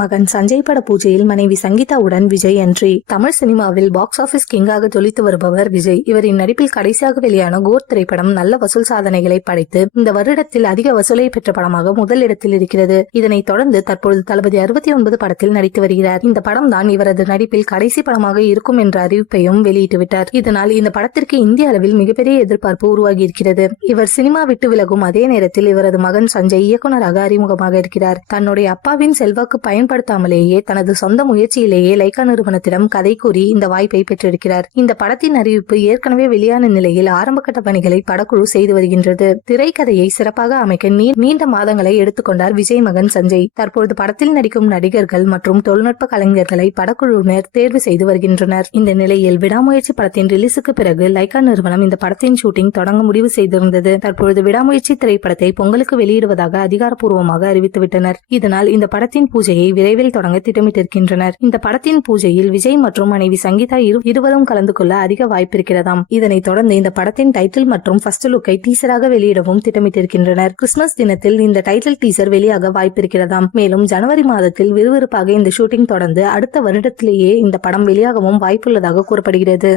மகன் சஞ்சய் பட பூஜையில் மனைவி சங்கீதாவுடன் விஜய் என்ட்ரி. தமிழ் சினிமாவில் பாக்ஸ் ஆபீஸ் கிங்காக ஜொலித்து வருபவர் விஜய். இவரின் நடிப்பில் கடைசியாக வெளியான கோர் திரைப்படம் நல்ல வசூல் சாதனைகளை படைத்து இந்த வருடத்தில் அதிக வசூலை பெற்ற படமாக முதலிடத்தில் இருக்கிறது. இதனைத் தொடர்ந்து தற்பொழுது தளபதி 69 படத்தில் நடித்து வருகிறார். இந்த படம் தான் இவரது நடிப்பில் கடைசி படமாக இருக்கும் என்ற அறிவிப்பையும் வெளியிட்டுவிட்டார். இதனால் இந்த படத்திற்கு இந்திய அளவில் மிகப்பெரிய எதிர்பார்ப்பு உருவாகி இருக்கிறது. இவர் சினிமா விட்டு விலகும் அதே நேரத்தில் இவரது மகன் சஞ்சய் இயக்குநராக அறிமுகமாக இருக்கிறார். தன்னுடைய அப்பாவின் செல்வாக்கு பயன்படுத்தாமலேயே தனது சொந்த முயற்சியிலேயே லைகா நிறுவனத்திடம் கதை கூறி இந்த வாய்ப்பை பெற்றிருக்கிறார். இந்த படத்தின் அறிவிப்பு ஏற்கனவே வெளியான நிலையில் ஆரம்பகட்ட பணிகளை படக்குழு செய்து வருகின்றது. திரைக்கதையை சிறப்பாக அமைக்க நீண்ட மாதங்களை எடுத்துக்கொண்டார் விஜய் மகன் சஞ்சய். தற்பொழுது படத்தில் நடிக்கும் நடிகர்கள் மற்றும் தொழில்நுட்ப கலைஞர்களை படக்குழுவினர் தேர்வு செய்து வருகின்றனர். இந்த நிலையில் விடாமுயற்சி படத்தின் ரிலீஸுக்கு பிறகு லைகா நிறுவனம் இந்த படத்தின் ஷூட்டிங் தொடங்க முடிவு செய்திருந்தது. தற்பொழுது விடாமுயற்சி திரைப்படத்தை பொங்கலுக்கு வெளியிடுவதாக அதிகாரப்பூர்வமாக அறிவித்துவிட்டனர். இதனால் இந்த படத்தின் பூஜையை விரைவில் தொடங்க திட்டமிட்டிருக்கின்றனர். இந்த படத்தின் பூஜையில் விஜய் மற்றும் மனைவி சங்கீதா இருவரும் கலந்து கொள்ள அதிக வாய்ப்பிருக்கிறதாம். இதனைத் தொடர்ந்து இந்த படத்தின் டைட்டில் மற்றும் ஃபர்ஸ்ட் லுக்கை டீசராக வெளியிடவும் திட்டமிட்டிருக்கின்றனர். கிறிஸ்துமஸ் தினத்தில் இந்த டைட்டில் டீசர் வெளியாக வாய்ப்பிருக்கிறதாம். மேலும் ஜனவரி மாதத்தில் விறுவிறுப்பாக இந்த ஷூட்டிங் தொடர்ந்து அடுத்த வருடத்திலேயே இந்த படம் வெளியாகவும் வாய்ப்புள்ளதாக கூறப்படுகிறது.